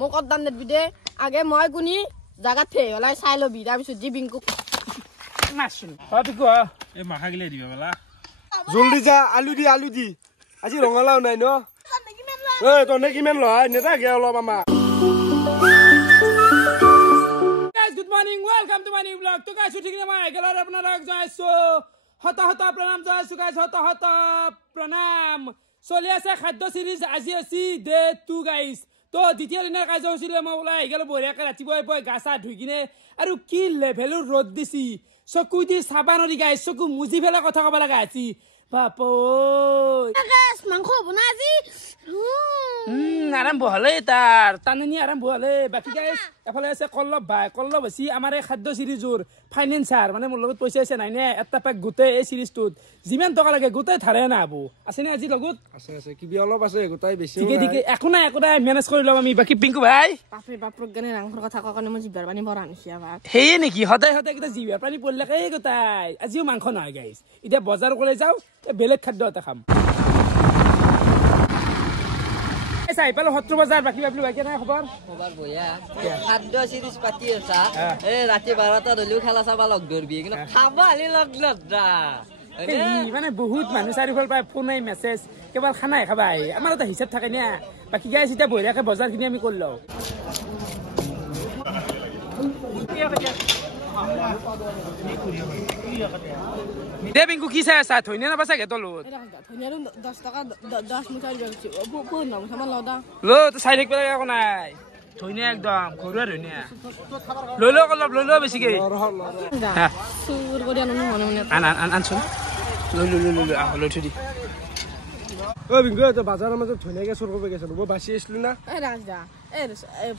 মোক অদ্দান নেবি দে আগে মই গুনি জাগাত থে হলাই চাই লবি তাৰপিছত যি বিংকু নাচুন হয়তো কো এই মাখা গিলে দিবা বেলা জলদি যা আলু দি আজি ৰঙালাও নাই ন এই তনে কিমান লয় নেতা গে অলপ আমাৰ guys good morning welcome to my new vlog to guys ঠিক না মই গেলার আপনারা যাইছো হতা প্ৰণাম যাইছো guys হতা প্ৰণাম চলি আছে খাদ্য সিৰিজ আজি আছে ডে 2 guys তো দ্বিতীয় দিনৰ কাজ হৈছিল মই ওলাই গেল বঢ়িয়াকে ৰাতিপুৱাই গাছা ধুই কিনে আৰু কি লেভেলৰ ৰ'দ দিছি চকু দি চাবা নৰি গাইছ চকু মুজি ফেলা কথা কব লগা আছে বাপো গাছ মাংস বনাজি আৰম্ভ হলে তাৰ টাননি আৰম্ভ হলে বাকি গাইছ এফালে আছে কল্লব আছে আমাৰ এই খাদ্য সিৰিজৰ ফাইনেন্সাৰ মানে মোৰ লগত পইচা আছে নাই নে এটা পেক গোটে এই সিৰিজটোত যিমান টকা লাগে গোটে ধাৰে না আবু আছে নে আজি লগত আছে কিবি অলপ আছে গোটাই বেছি ঠিক একো নাই মেনেজ কৰি লম আমি বাকি পিংকু ভাই বাপৰে বাপৰ গানে ৰাংৰ কথা ককনে মই জিবাৰ পানী ভৰা আনিছি আবাৰ হেই নেকি সদায় কিটা জিবাৰ পানী পৰলাকে গোটাই আজিও মাংস নহয় গাইছ এতিয়া বজাৰ কলে যাও বেলেগ খাদ্য এটা খাম চাই পালো 70 বজাৰ বাকি বাকি নাই খবৰ বয়া খাদ্য সিৰিজ পাতি আছা এ ৰাতি 12টা দলিও খেলা চাবা লগ ধৰবি কিন্তু খাবা আলি লগ নদা মানে বহুত মানুহ চাৰিফাল পাই ফোন আই মেছেজ কেৱল খানাই খাবা আমাৰ এটা হিচাপ থাকে না বাকি গাইছ এতিয়া বঢ়িয়াকে বজাৰখিনি আমি কৰি লওঁ দে বিংকু কি চাই আছা থৈনে না পাছা গেতলো ধনিয়াৰো 10 টকা 10 মুঠা দিছি বহুত নাম সামান লদা লো তো চাই থাকিব লাগে একো নাই থৈনে একদম ঘৰুৱা ধনিয়া লৈ লো বেছিকে সুৰ কৰি আনো মনে মনে আনচোন লৈ থৈ দি ও বিংগু তো বাজাৰৰ মাজত ধুনীয়াকে চুৰ কৰিব গৈছিলো মই বাছি আছিলো না এ ৰাজদা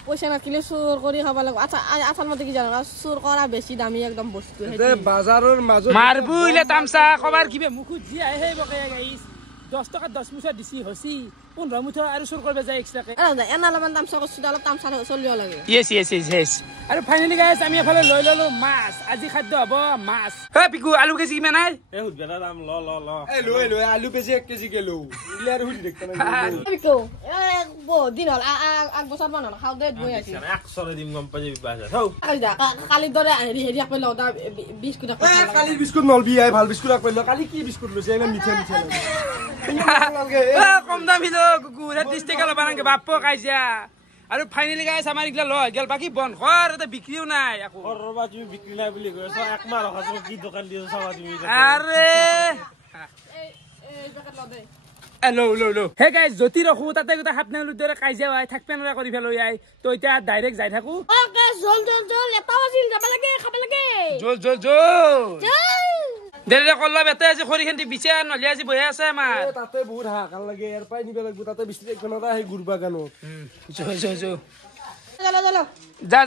পইচা নাকিলে চুৰ কৰি খাব লাগিব আচ্ছা আচল মতে কি জানো চুৰ কৰা বেছি দামী একদম বস্তু বাজাৰৰ মাজত মারবুইলে তামসা কবার কিবে মুখু জি আই হেই বকে গাইস 10 টাকা 10 মুঠা দিছি হসি 15 মুঠা আৰু চুৰ কৰিব যায় এক্সট্ৰাকে এনালমান তামসা কৰছি অলপ তামসা চলিও লাগে ইয়েস আৰু ফাইনালি গাইস আমি এফালে লৈ ললো মাছ আজি খাদ্য হ'ব মাছ হে পিকু আলু কেজি কিমান আই এ হুদবেলা দাম ল এ লৈ আলু কেজি 1 কেজি গেলো ইলে আৰু হুদি দেখতে না বিকো এ বহুত দিন হল আগ বছৰ মান হল খাও দে বই আছে 100 দিম গম পাজি বাজার হও কালি দৰে হেৰি আকলে লদা বিস্কুট আকলে কালি বিস্কুট নলবি আই ভাল বিস্কুট আকলে কালি কি বিস্কুট লৈছে ইমান মিঠা লাগে কম দামি লো কুকুৰ 30 টাকা লবানকে বাপ্পো কাইজা আৰু ফাইনালি গাইস আমাৰ ইগলা ল গেল বাকি বন ঘৰ এটা বিক্ৰিও নাই আকো ৰবা তুমি বিক্ৰি নাই বুলি কৈছ এক মাহ ৰখাছ কি দোকান দিছ চাবা তুমি আৰে এই পেকেট লদে লো হে গাইস জতি ৰখু তাতে গটা হাতনালু দৰে কাইজা হয় থাকপে নৰা কৰি ফেলৈ আই তো এতিয়া ডাইৰেক্ট যাই থাকো ওকে জল এটা বাজিল যাব লাগে খাব লাগে জল দেৰে কল্লা বেতে আজি খৰি খেন্তি বিছে নলি আজি বহে আছে আমাৰ তাতে বহুত হাকাল লাগে এৰ পাই নিব লাগিব তাতে বিস্কুট একখনটা হে গুৰবাগানত যা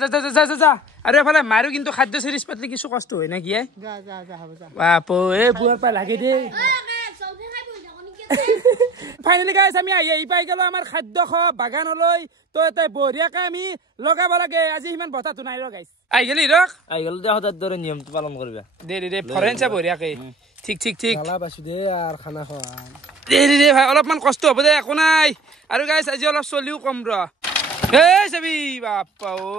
আৰু এফালে মাৰো কিন্তু খাদ্য সিরিজ পাতলি কিছু কষ্ট হয় না কি যা হ'ব যা বাপো এ বুয়াৰ পা লাগে দে ফাইনালি গাইস আমি এই পাই গেল আমাৰ খাদ্য খ বাগানলৈ তো এতে বঢ়িয়াকে আমি লগাব লাগে আজি ইমান বতাহটো নাই ৰ গাইস আই গলি দে হঠাৎ দৰে নিয়মটো পালন কৰিবা দে ফৰেঞ্চা বঢ়িয়াকে ঠিক খালা বাসু দে আর খানা খাওয়া দে ভাই অলপমান কষ্ট হ'ব দে একো নাই আৰু গাইস আজি অলপ চলিও কম ৰ এই চাবি বাপ্পা ও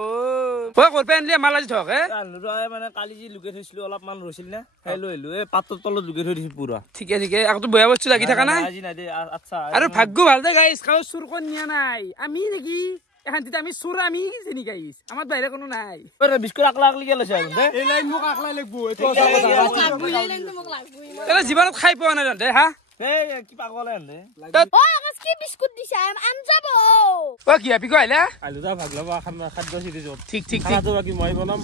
কৰপে আনলি মাল আজি থক মানে কালি যি লুকে থৈছিলো অলপমান ৰছিল না খাই লৈ আহিলো এই পাতৰ তলত লুকে থৈ দিছিল পুৰা ঠিকে আকৌ বেয়া বস্তু লাগি থাকা নাই আজি নাই দে আচ্ছা আৰু ভাগ্য ভাল দে গাইস খাও চুৰ কৰি নিয়া নাই আমি নেকি এখানতে আমি চুৰ আমি চিনি গাইস আমাৰ বাহিৰে কোনো নাই বিস্কুট আকলা আকলি গেল আছে এই লাইন মোক আকলাই লাগবো এলা জীৱনত খাই পোৱা নাই দে হা এই কি পাগল এনে ও আকাশ কি বিস্কুট দিছে আনজাব ও কি আপি কইলা আলু দা ভাগ লবা খাদ্য সিরিজত ঠিক খানাটো বাকি মই বনাম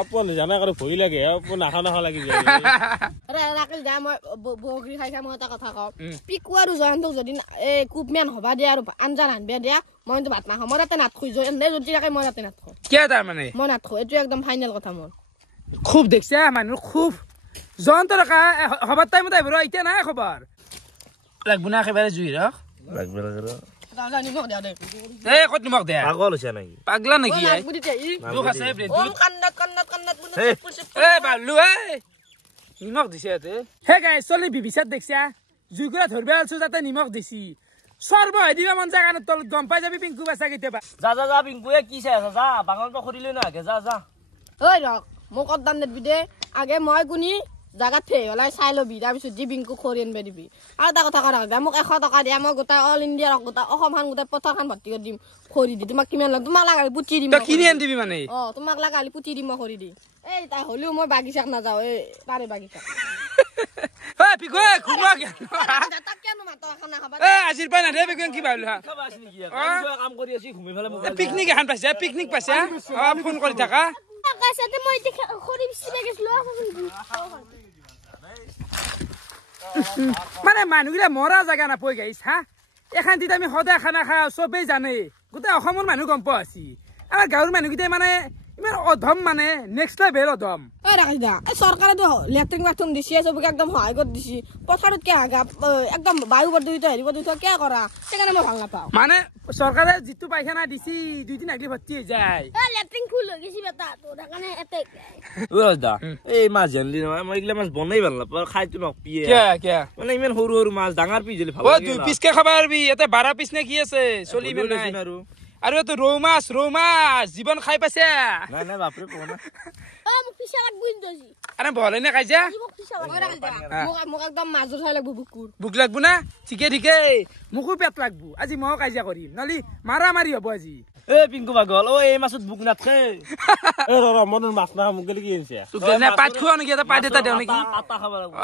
আপন জানা করে ভই লাগে আপন নাখা লাগি যায় আরে রাকিল যা মই বগরি খাইছা মই এটা কথা কও পিকু আৰু জয়ন্তক যদি এ কুপমেন হবা দিয়া আৰু আঞ্জা ৰানবে দিয়া মই তো ভাত নাখাও মই তাতে নাত খুই এনে যদি ৰাকে মই তাতে নাত খাও কিয় তাৰ মানে মই নাত খাও এটো একদম ফাইনাল কথা মোৰ খুব দেখছা মানুহ খুব জয়ন্ত ৰকা হবাৰ টাইমত আহিব এতিয়া নাই খবৰ লাগবো না একেবাৰে জুই ৰখ লাগবে লাগবে জানি মোক দিয়া দে এই কত নিমখ দে পাগল হৈছে নাকি পাগলা নেকি লাগবো দিতে দুখ আছে ব্রেড ওম কান্নাত এই বালু এই নিমখ দিছে ইয়াতে হে গাইছ চলি বিবিচাত দেখছা জুইকুৰা ধৰিব আলছো যাতে নিমখ দিছি সৰ্ব হেদিবা মন যায় কাৰণে তল গম পাই যাবি পিংকু বাছা কেতিয়াবা যা পিংকুয়ে কি চাই আছে যা বাঙালটো খৰিলে না আগে যা ঐ ৰক মোক কদ্দাম নেদবি দে আগে মই কোনি জাগাত থৈ ওলাই চাই ল'বি তাৰপিছত দি বিংকু খৰি আনিব দিবি আৰু এটা কথা কৰা মোক 100 টকা দিয়া মই গোটাই অল ইণ্ডিয়াৰ গোটাই অসমখন গোটাই পথাৰখন ভৰ্তি কৰি দিম খৰি দি তোমাক কিমান লাগে তোমাক লাগালি পুতি দিম তই কিনি আনি দিবি মানে তোমাক লাগালি পুতি দিম মই খৰি দি এই তাই হলেও মই বাগিচাক নাযাওঁ এই তাৰে বাগিচা ঐ পিকু ঘুমা কে তাক কেন মাত খানা খাবা আজিৰ পৰা নাদে পিকু কি ভাবিলা খাবা আছে নেকি কাম কৰি আছি ঘুমি ফেলে মোক পিকনিক এখন পাইছে পিকনিক পাইছে ফোন কৰি থাকা কাছতে মই খৰি বিচি গৈছিলো মানে মানুহগিলা মৰা জাগা নাপাই গাইছ হা এখানটিত আমি সদায় খানা খাওঁ চবেই জানে গোটেই অসমৰ মানুহ গম পোৱা আছি আমাৰ গাঁৱৰ মানুহকেইটাই মানে ইমান অধম মানে নেক্সট লেভেল অধম চৰকাৰেতো লেট্ৰিন বাথৰুম দিছে চবকে একদম সহায় কৰি দিছে পথাৰত কে একদম বায়ু প্ৰদূষিত হেৰি প্ৰদূষিত কে কৰা সেইকাৰণে মই ভাল নাপাওঁ মানে চৰকাৰে যিটো পাইখানা দিছি 2 দিন আগলি ভৰ্তি হৈ যায় লেট্ৰিন ফুল হৈ গৈছে বেটা তোৰ কাৰণে এতে এই মাছ জানলি নহয় মই এইগিলা মাছ বনাই ভাল নাপাওঁ খাইতো নপিয়ে কিয় মানে ইমান সৰু সৰু মাছ ডাঙৰ পিছ হলি ভাল ও 2 পিসকে খাবা পাৰবি এতে 12 পিস নে কি আছে চলি ইমান নাই আৰু এটো ৰৌ মাছ জীৱন খাই পাইছে নাই বাপৰে পোনা মোক পিছা লাগব ইন্দজি আৰে বলে না কাইজা মোক পিছা লাগব মোক একদম মাজৰ চাই লাগব বুক লাগবো না ঠিকে মুকু পেট লাগবো আজি মই কাইজা কৰিম নলি মাৰা মাৰি হ'ব আজি এ পিংকু বাগল ও এই মাছত বুক নাথে এ মনৰ মাছ না মোক গলি কি হৈছে তো গেনা পাত খোৱা নেকি এটা পাত এটা দেও নেকি পাতা খাব লাগব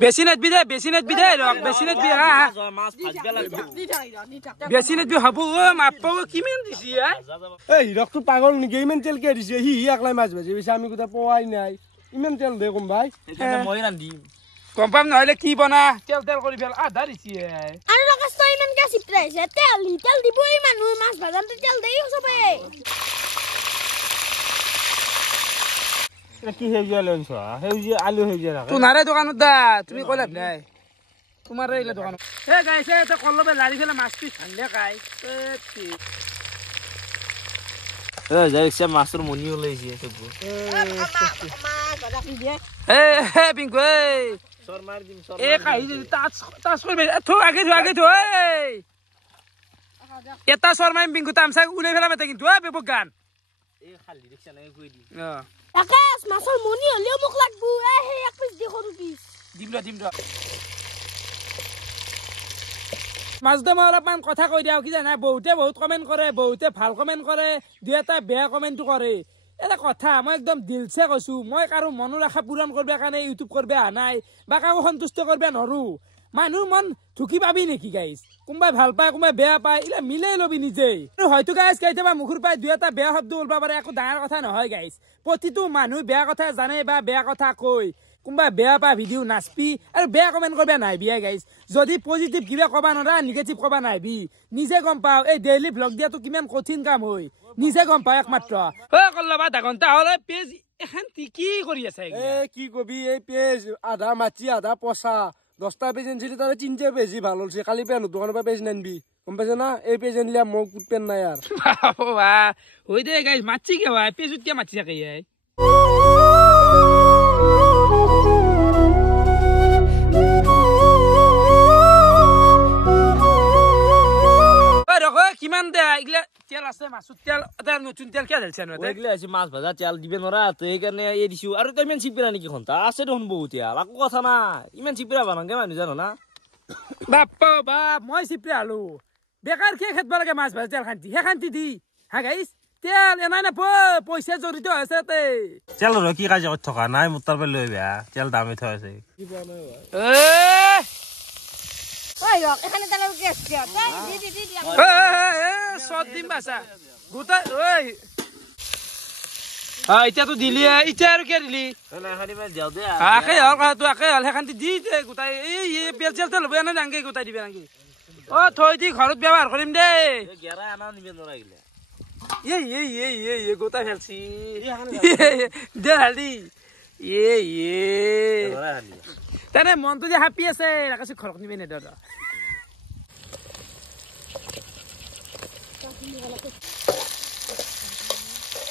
বেছি নেট বিদে ৰক বেছি নেট বি হা মাছ ভাজবা লাগব বেছি নেট বি হ'ব ও মাপো কিমান দিছি এই হিৰকটো পাগল নেকি ইমান তেল কে দিছে হি একলাই মাছ ভাজি বেছি আমি কোটা পোৱাই নাই ইমান তেল দে কোন ভাই সেইকাৰণে মই ৰান্ধিম কম পাম নহলে কি বনা তেল কৰি ফেল আধা দিছি আৰু ৰকষ্ট ইমান কা চিপৰাইছে তেল দিবই মানুহ মাছ ভাজাতে তেল দেই সবে কি হেজিয়া লঞ্চ হেজিয়া আলু হেজিয়া ৰাখে তোমাৰে দোকানত দা তুমি কইলা নাই তোমাৰে ইলা দোকানত এ গাইছে তো কলবে লাৰি ফেলে মাছ পিস খালে কাই এ যাইছে মাছৰ মনি ওলাইছে সব এ পিংকু সর মার দিম সর এ কাই তাস করবে থো আগে থো এটা শর্মা পিংকু তামসা উলাই ফেলা মেতে কিন্তু বেবক গান এ খালি দেখছ না কই দি আকাশ মাছৰ মনি হলেও মোক লাগব এ হে এক পিস দেখো পিস দিম মাছ দে মই অলপমান কথা কৈ দিওঁ কি জানা বহুতে বহুত কমেন্ট কৰে বহুতে ভাল কমেন্ট কৰে দুই এটা বেয়া কমেন্টটো কৰে এটা কথা মই একদম দিলছে কৈছো মই কাৰো মনৰ আশা পূৰণ কৰিব কাৰণে ইউটিউব কৰিব নাই বা কাকো সন্তুষ্ট কৰিব নৰো মানুহ মন ঠুকি পাবি নেকি গাইছ কোনবাই ভাল পায় কোনবাই বেয়া পায় ইলা মিলাই লবি নিজে আৰু হয়তো গাইছ কেতিয়াবা মুখৰ পাই দুই এটা বেয়া শব্দ ওলবা পাৰে একো ডাঙৰ কথা নহয় গাইছ প্ৰতিটো মানুহ বেয়া কথা জানে বা বেয়া কথা কয় কোনবাই বেয়া পা ভিডিঅ' নাচপি আৰু বেয়া কমেন্ট কৰিব নাই বিয়া গাইছ যদি পজিটিভ কিবা কবা নৰা নিগেটিভ কবা নাই বি নিজে গম পাও এই ডেইলি ব্লগ দিয়াটো কিমান কঠিন কাম হয় নিজে গম পাও একমাত্ৰ ও কল্লবা আধা ঘন্টা হলে পেজ এখন কি কৰি আছে এ কি কবি এই পেজ আধা মাছি আধা পচা 10টা পেজ আনছিলি তাৰে 3টা পেজই ভাল হৈছে কালি পেন দোকানৰ পৰা পেজ নানবি গম পাইছ না এই পেজ আনলিয়া মোক কুট পেন নাই আর বাবা হৈ দে গাইছ মাছি কে হয় পেজত কে মাছি থাকে কিমান দে ইগলা তেল আছে মাছুত তেল এটা নতুন তেল কে ঢালছে ন এগলে আছে মাছ ভাজা তেল দিবে নৰা তো এইকাৰণে এই দিছো আৰু তই ইমান চিপিৰা নেকি খন্তা আছে দেখোন বহুত তেল আকো কথা না ইমান চিপিৰা বানাংগে মানুহ জানো না বাপ্পা বাপ মই চিপৰা আলু বেকাৰ কে খেতবা লাগে মাছ ভাজা তেল খান্তি হে খান্তি দি হা গাইছ তেল এনাই না পইচা জড়িত আছে তে তেল ৰ কি কাজ থকা নাই মুতাৰ পৰা লৈ বেয়া তেল দামে থৈ আছে ওই রক এখানে তেলের গ্যাস কি দি সদ দিম বাসা গোটা ওই এতিয়া তো দিলি এতিয়া আৰু কে দিলি না খালি মে যাও দে আকে হল কথা তো আকে হল হেখান্তি দি দে গোটাই এই পেলচেল তেল লব না ডাঙ্গে গোটাই দিবে নাকি ও থৈ দি ঘৰত ব্যৱহাৰ কৰিম দে গেৰা আনা নিবে নৰা গিলা এই গোটাই ফেলছি দে হালি নৰা হালি তেনে মনটো যে হ্যাপি আছে লাগাছে ঘৰত নিবে নে দাদা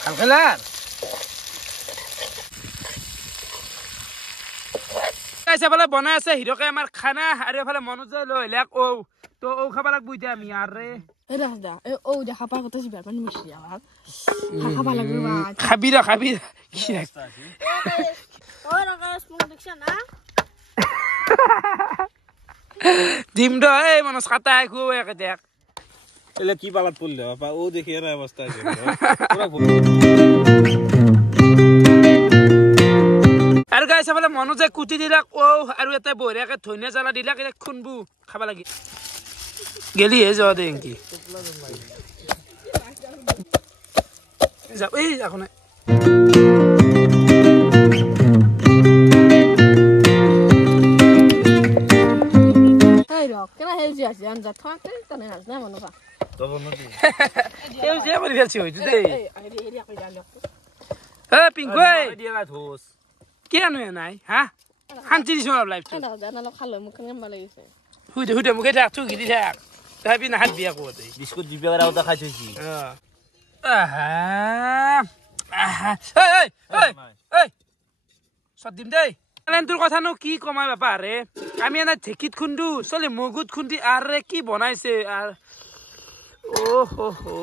হালকালাৰ গাইছ এফালে বনাই আছে হিৰকে আমাৰ খানা আৰু এফালে মনোজ লৈ লাক ও তো ও খাব লাগব এতিয়া আমি আৰে এ দাদা এ ও দেখা পাৰ কথা জিবাৰ পানী মিছি আবাৰ খাবা লাগব বা খাবি কি ও ৰাকেশ মোক দেখছ না দিম দ এই মনস কাটা খুব একে দেখ এলে কি পালাত পড়লে বাবা ও দেখি এর অবস্থা আছে আৰু গাইছ এফালে মনোজে কুটি দিলাক ও আৰু এটা বঢ়িয়াকে ধনিয়া জ্বালা দিলাক এটা খুনবু খাবা লাগি গেলি হে যাও দে কি যা এই এখন এই ৰক কেনা হেলজি আছে আনজা থাকে তনে হাজ না মনবা এই যে বলি ফেলছি হইতো দে এই এরিয়া কই ডাল এ পিংকই দিয়া না ধোস কেন নাই হা শান্তি দিছ লাইফ তো দাদা জানা ল খালো মুখ কেন লাগিছে হুইতে মুখে থাক তুই গিলি থাক তাবি না হাত বিয়া করতে বিস্কুট দিবে আর ওটা খাইছি আহা আহা এই এই সদিম দেই তোর কথা নো কি কমাই বাপা আরে আমি এনে ঢেকিত খুন্দু চলে মগুত খুন্দি আরে কি বনাইছে আর ও হো হো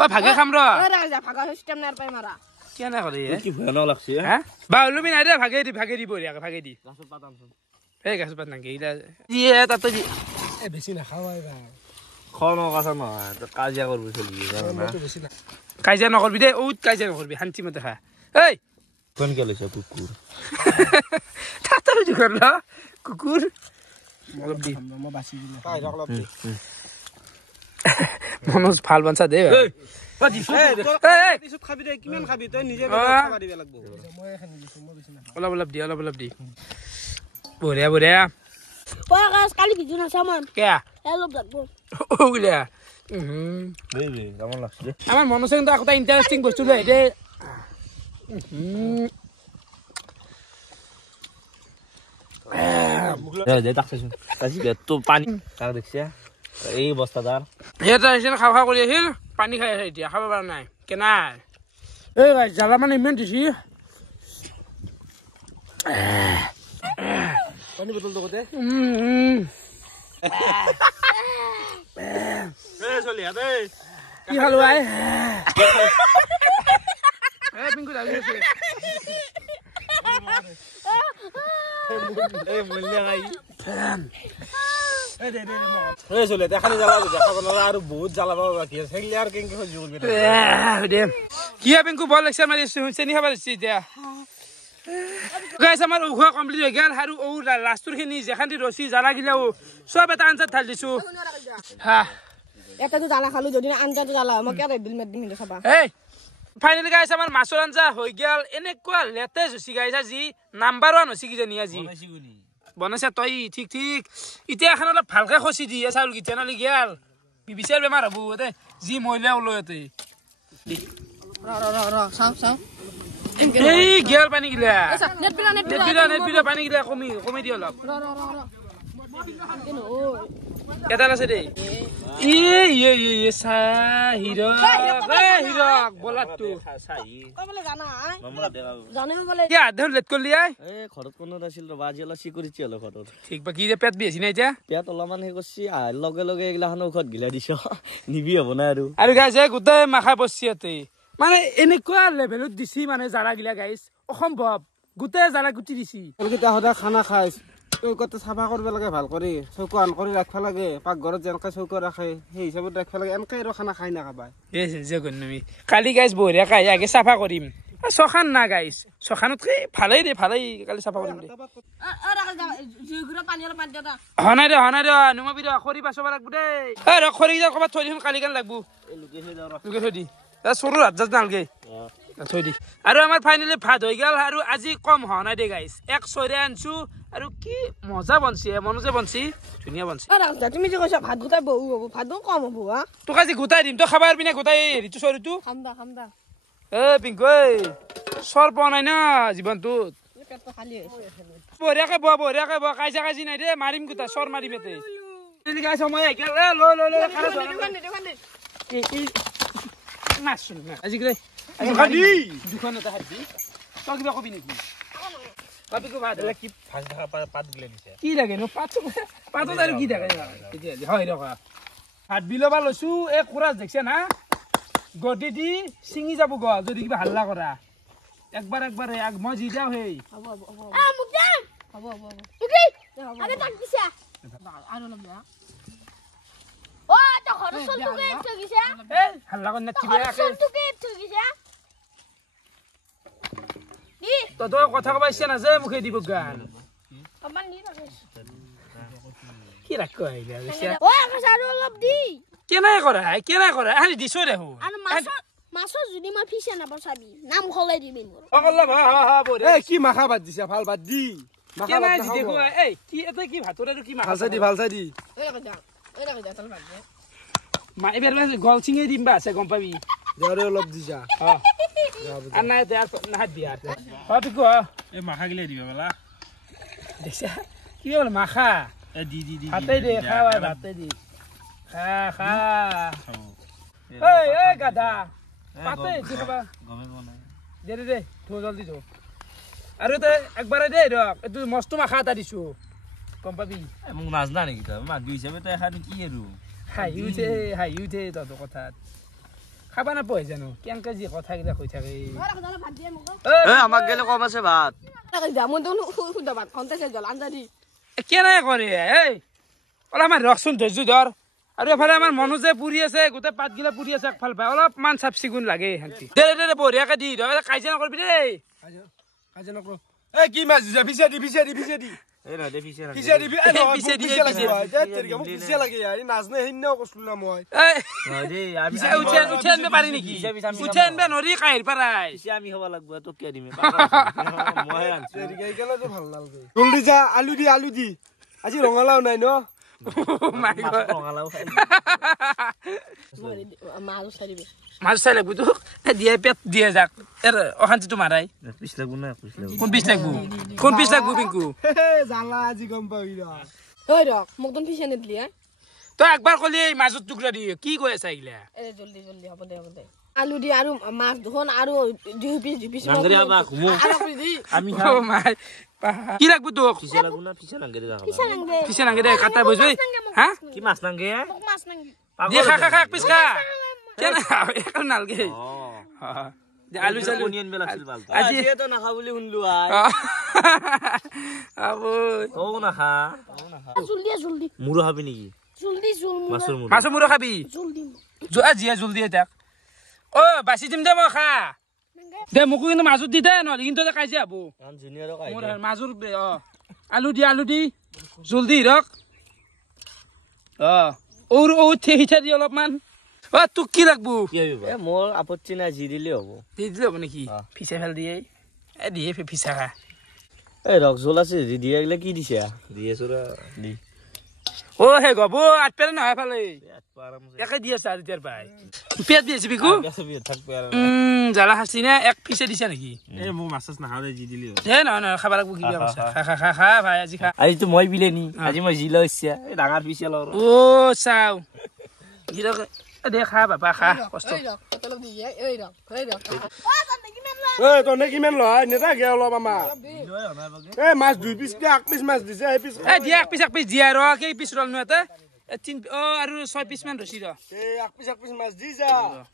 ও ভাগে খাম র ও রাকেশ যা ভাগা সিস্টেম নার পাই মারা কেনা করে কি ভয়ানক লাগছে হ্যাঁ বাউলুমি নাই দে ভাগে দি বরিয়া ভাগে দি গাছত পাতামছন এই গাছ পাত নাকি ইলা দিয়ে তাতে দি এ বেশি না খাওয়াই বা খন কথা নহয় তো কাজিয়া করব চলি না কাজিয়া নকরবি দে ওত কাজিয়া নকরবি শান্তি মতে খা এই কোন কে লইছে কুকুর তাতে বুঝি করল কুকুর অলপ দি মই বাছি দিলে কাই অলপ দি মনোজ ভাল বানছা দে এই দিছত খাবি দে কিমান খাবি তই নিজে খাবা দিবে লাগব মই এখন দিছো মই বেছি না অলপ দি বঢ়িয়া ও রাকেশ কালি ভিডিও না সামান কে হেল্প লাগবো ওগুলা বেবি কেমন লাগছে আমার মনোজ কিন্তু একটা ইন্টারেস্টিং বস্তু লই দে দে দেখছছ কাজি তো পানি কার দেখছে এই বস্তাদার এটা এসে খাওয়া কৰি আহিল পানী খাই আছে এতিয়া খাব পৰা নাই কেনা এই গাইছ জ্বালা মানে ইমান দিছি পানি বোতল তো কতে চলি দে কি খালো আই পিংকু লাগি আছে এই মূল্য নাই এই চলে দেখানি জ্বালা দেখাব না আর বহুত জ্বালাব বাকি আছে সেগলি আর কেনকে হই জুল বেটা দে কি পিংকু বল লাগছে মাৰি চেনি খাব দিছি এতিয়া গাইছ আমাৰ উখোৱা কমপ্লিট হৈ গেল আৰু ও লাষ্টৰ খিনি যেখান দি ৰছি জ্বালা গিলাও সব এটা আনসার ঢাল দিছো হা এটা তো জ্বালা খালো যদি আনজা তো জ্বালা মই কেরে বিল মেদ দিম খাবা এই ফাইনালি গাইছ আমাৰ মাছৰ আঞ্জা হৈ গেল এনেকুৱা লেটেজ হৈছি গাইছ আজি নাম্বাৰ 1 হৈছি কি জানি আজি বনাইছে তই ঠিক এতিয়া এখন অলপ ভালকে খচি দি চাউল গিটা নালি গেল বিবিচাৰ বেমাৰ হ'ব দে যি মহিলা ওলয়তে ৰ চাও এই গেল পানী গিলা নেট বিলা পানী গিলা কমি দি অলপ ৰ কেন ও এটা আছে দে এই সা হিৰক বলাটো কবলে জানা মামলা দেও জানে বলে কি আধৰ লেট কৰলি আই এই ঘৰত কোনো নাছিল ৰবা আজি অলপ চিকুৰিটি হলো ঘৰত ঠিক বাকি পেট বেছি নাই এতিয়া পেট অলপমান হে কৰছি লগে লগে এইগিলাখান ঔষধ গিলা দিছ নিবি হ'ব না আৰু গাইছে গোটেই মাখা বচিয়াতে মানে এনেকুৱা লেভেলত দিছি মানে জাৰা গিলা গাইছ অসম্ভৱ গোটেই জাৰা গুটি দিছি কিটা সদা খানা খাইছ তই কত সাফা কৰিব লাগে ভাল কৰি চৌকো আন কৰি ৰাখবা লাগে পাকঘৰত যেনকা চৌকো ৰাখে সেই হিচাপত ৰাখবা লাগে এনকে আৰু খানা খাই না খাবাই এই যে গন্নমি কালি গাইছ বঢ়িয়া কাই আগে চাফা কৰিম ছখান না গাইছ ছখানতকে ভালেই কালি চাফা কৰিম দে আ ৰাকেশ যা জুগুৰা পানি অলপ পানি দাও হনাই দে নুমাবি দে খৰি পাছবা লাগব দে এই ৰ খৰি যা কবাত থৈ দিম কালি কান লাগব লুকে থৈ দি সৰু ৰাজ্জাত নালগে থৈ দি আৰু আমাৰ ফাইনেলি ভাত হৈ গেল আৰু আজি কম হনাই দে গাইছ এক ছয়ৰে আনছো আৰু কি মজা বনছি মনোজে বনছি ধুনীয়া বনছি আ রাকেশ যা তুমি যে কইছা ভাত গুটাই বহু হবো ভাত কম হবো হা তোক আজি গোটাই দিম তই খাবা পাৰবি না গোটাই হেৰিটো চৰিটো খামদা এ পিংকু চৰ পোৱা নাই না জীৱনটোত পেট তো খালি হৈছে বঢ়িয়াকে বহ কাজি নাই দে মাৰিম গোটা চৰ মাৰিম এতে গাইছ সময় গেল লৈ খাৰা মাছুন আজিকালি দুখন এটা হাত দি তই কিবা কবি নেকি পাপিকো ভাত এলা কি ভাজ থাকা পাত গিলে দিছে কি লাগে নো পাতো আৰু কি থাকে হয় ৰখা ভাত বিলবা লৈছো এই কুৰাজ দেখছে না গদি দি চিঙি যাব গ যদি কিবা হাল্লা কৰা একবাৰ মই জি যাও হেই হাল্লা কৰি নাচিবি তই কথা কবা ইচ্ছা নাযায় মুখে দিব গান কি ৰাখ কেনাই কৰা আনি দিছো দেখোন কি মাখা ভাত দিছে ভাল ভাত দি কি ভাতৰ আৰু কি ভাল চাই দি এইবাৰ গল চিঙি দিম বা আছে গম পাবি অলপ দিছা নাই নাহাত বিয়া পিকু এই মাখা গিলে দিবা বেলা দেখিছা কি বলে মাখা দি ভাতে দে খা ভাতে দি খা এই গাধা পাতে দি খাবা গমে বনাই দে ধো জলদি ধো আৰু তই একবাৰে দে ৰক এইটো মস্ত মাখা এটা দিছো গম পাবি মোক নাজনা নেকি তই মানুহ হিচাপে তই এখন কি আৰু হাঁহি উঠে তহঁতৰ কথাত খাবা নাপায় জানো কেনেকে যি কথাকেইটা কৈ থাকে আমাক গেলে কম আছে ভাত কেনেকে কৰে অলপমান ৰখচোন ধৈৰ্য ধৰ আৰু এফালে আমাৰ মনোজে পুৰি আছে গোটেই পাতগিলা পুৰি আছে একফাল পাই অলপমান চাফ চিকুণ লাগে শান্তি দে বঢ়িয়াকে দি কাজিয়া নকৰিবি দেই কি মাছ দিছা পিছে দি এই নহয় দে পিছে লাগে নাজনে সেইদিনাও কৈছিলো না মই উঠে পাৰি নেকি উঠে আনবে নৰি কাহিৰ পাৰাই আমি হ'ব লাগব তোক কিয় দিম মই আনছো ভাল নালাগে জলদি যা আলু দি আজি ৰঙালাও নাই ন ৰঙালাও খাই মাছ চাই লাগব তোক দিয়ে পেট দিয়ে যাক অশান্তিটো মাৰাই পিছ লাগব না কোন পিছ লাগব পিংকু জালা আজি গম পাবি মোক তোন পিছে নিদিলি তই একবাৰ কলি মাজত টুকুৰা দি কি কৈ আছা এইগিলা জলদি হ'ব দে আলু দি আৰু মাছ দুখন আৰু দুই পিছ আমি কি লাগব তোক পিছে লাগব না পিছে নাংগে যা পিছে নাংগে দে কাটা বইছই হা কি মাছ নাংগে দে খা পিছ খা কেনে একো নালগে আলু চালু অনিয়ন বেলাছিল ভাল আজি তো নাখা বুলি শুনলো আবো ও নাখা জলদি মুৰো খাবি নেকি মাছৰ মুৰো খাবি জিয়া জলদি তাক বাছি দিম দে মই খা দে মোকো কিন্তু মাজত দি দে নহ'লে কিন্তু কাজিয়া হব মোৰ মাজৰ আলু দি জলদি ৰখ সিঠা দি অলপমান তোক কি লাগব মোৰ আপত্তি নাই যি দিলে হ'ব দি দিলে হ'ব নেকি ফিচা ফেল দিয়ে দিয়ে ফিচা খা এই ৰক জল আছে দিয়ে গলে কি দিছে দিয়ে চৰা দি হে গব আঠ পেৰে নহয় ফালে একে দি আছে আৰু তেতিয়াৰ পাই পেট দি আছে বিকু জ্বালা খাচি নে এক ফিচে দিছা নেকি এই মোক মাছ নাখাওঁ দে যি দিলি নহয় খাব লাগব কিবা কৈছা খা ভাই আজি খা আজিতো মই বিলে নি আজি মই যি লৈছে এই ডাঙৰ পিছে ল চাও দে খা বাবা খা কষ্ট তনে কিমান লয় নেথাকে অলপ আমাৰ মাছ 2 পিচ এক পিচ মাছ দিছে এক পিচ দিয়া ৰ কেই পিচ ৰল নো এটা আৰু 6 পিচ মান ৰছি ৰ এক পিচ মাছ দি যা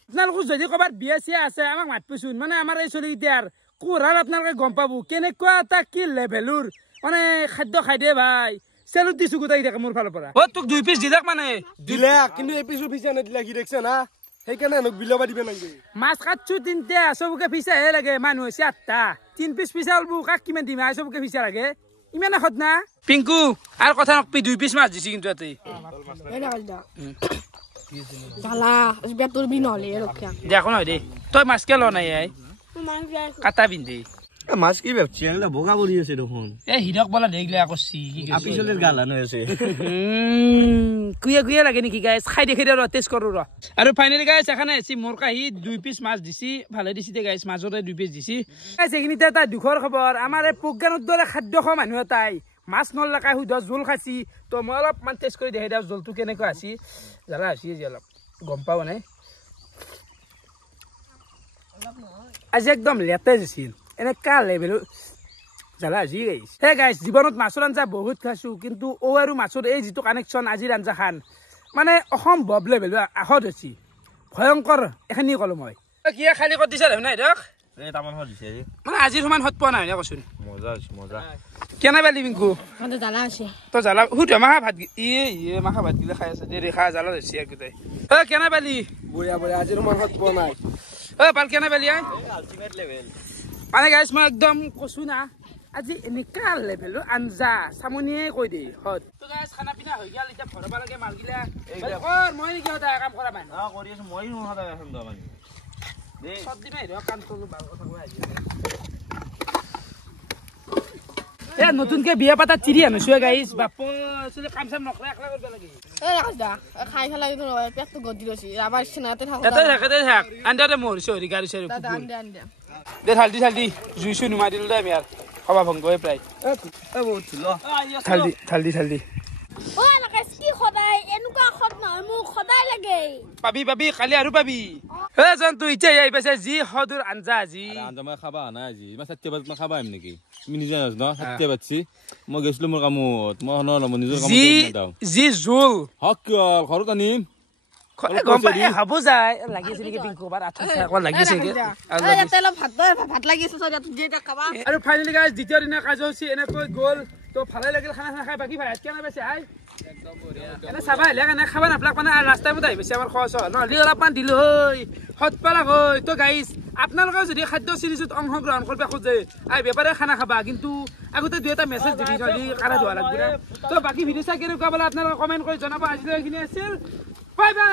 আপোনালোকৰ যদি ক'ৰবাত বিয়া চিয়া আছে আমাক মাতবচোন মানে আমাৰ এই চলি কেইটাৰ কোৰাল আপোনালোকে গম পাব কেনেকুৱা এটা কি লেভেলৰ মানে খাদ্য খাই দিয়ে ভাই চেলুট দিছো গোটাই থাকে মোৰ ফালৰ পৰা তোক 2 পিচ দিলাক মানে দিলে কিন্তু এই পিচো ফিচা নেদিলা কি দেখছে না সেইকাৰণে মোক বিলবা দিবে নাগে মাছ কাটছো 3টা চবকে ফিচাহে লাগে মানুহ আছে 8টা 3 পিচ ফিচা অলবো কাক কিমান দিম আই চবকে ফিচা লাগে ইমান খত না পিংকু আৰু কথা নকবি 2 পিচ মাছ দিছি কিন্তু এতে জালা বেতৰ বি নহলে ৰখা দেখো নহয় দে তই মাছ কে ল নাই আই কাটা বিন্ধি মাছ কি ভাবছি এলা বগা বলি আছে দেখোন এ হিৰক বলা দেগলে আকছি কি আপিছলেৰ গালা নয় আছে কুয়া লাগে নেকি গাইস খাই দেখি ৰ টেষ্ট কৰো ৰ আৰু ফাইনালি গাইস এখানে আছে মোৰ কাহি 2 পিচ মাছ দিছি ভালে দিছি দে গাইস মাজৰে 2 পিচ দিছি গাইস এখিনিতে এটা দুখৰ খবৰ আমাৰ এই প্ৰজ্ঞানৰ দৰে খাদ্য খোৱা মানুহ এটাই মাছ নলকাই হুদ জোল খাসি তো মই অলপ মান টেষ্ট কৰি দেখাই দাও জোলটো কেনেকৈ আছে জালা আছে যে অলপ গম পাও নাই আজি একদম লেতেজ আছিল এনে কা লেভেল জ্বালা আজি গাইছ হে গাইছ জীৱনত মাছৰ আঞ্জা বহুত খাইছো কিন্তু ও আৰু মাছৰ এই যিটো কানেকশ্যন আজিৰ আঞ্জা খান মানে অসম্ভৱ লেভেল আহত হৈছে ভয়ংকৰ এখিনি কলো মই কি খালি কৰি দিছা নাই দেখ এই তামান হল দিছে আজি মানে আজিৰ সমান হত পোৱা নাই কৈছো মজা হৈছে মজা কেনে পালি বিংকু মানে জ্বালা আছে তো জ্বালা হুত মাখা ভাত ইয়ে মাখা ভাত গিলা খাই আছে দে ৰেখা জ্বালা হৈছে একটাই কেনে পালি বঢ়িয়া বঢ়িয়া আজিৰ সমান হত পোৱা নাই পাল কেনে পালি আল্টিমেট লেভেল মানে গাইছ মই একদম কৈছো না আজি এনেকা লেভেল আঞ্জা চামনিয়ে কৈ দে হত তো গাইছ খানা পিনা হৈ গেল এতিয়া ঘৰবা লাগে মালগিলা মই নেকি হতা কাম কৰা মান কৰি আছো মই নহা এখন দোকান দে সব দিমে ৰ কাম কৰলো ভাল কথা কই আজি এ নতুনকে বিয়া পাতা চিৰি আনছো গাইছ বাপ চলে কাম চাম নকৰা একলা কৰিব লাগে ৰাখা দা খাই ফেলাই কিন্তু পেটটো গদি লৈছি আবাৰ সিনাতে থাকো এতে থাক আন্দাতে মোৰ চৰি গাড়ী চৰি দাদা আন্দে আন্দে দে হালদি জুইছো নুমাই দিলো দে আমি আর খাবা ভংগ হৈ প্ৰায় বহুত ছিল হালদি ও লাগাইছ কি খদাই এনুকা খদ নহয় মোক খদাই লাগে পাবি কালি আৰু পাবি এ জন তুই ইচ্ছা আই পাছে জি হদুৰ আঞ্জা আজি আঞ্জা মই খাবা নাই আজি মই 7 বাজত মই খাবা আহিম নেকি তুমি নিজে ন 7 বাজছি মই গৈছিলো মোৰ কামত মই ন নিজৰ কামত জি জুল হক ঘৰত আনিম গম পাই হব যায় লাগিছে নেকি পিংকু বাৰ আঠা চাকল লাগিছে কি তেল ভাত লাগিছে সৰি যেটা খাবা আৰু ফাইনালি গাইস দ্বিতীয় দিনা কাৰ্যসূচী এনেকৈ গ'ল তো ভালে লাগিল খানা খাই বাকি ভাই কেনে পাইছে আই একদম বঢ়িয়া এনে চাবা হেলে কেনে খাবা নাপলাক মানে ৰাস্তাই মতে আহিছে আমাৰ খৰচ নহলি অলপমান দিলো হৈ হত পালাক হৈ তো গাইস আপোনালোকে যদি খাদ্য সিৰিজত অংশগ্ৰহণ কৰিব খোজে আই বেপাৰে খানা খাবা কিন্তু আগতে দুই এটা মেছেজ দিবি নহলি কাৰা ধোৱা লাগব তো বাকি ভিডিও চাই কেনেকুৱা বলা আপোনালোকে কমেন্ট কৰি জনাব আজিলৈ এইখিনি আছিল বাই বাই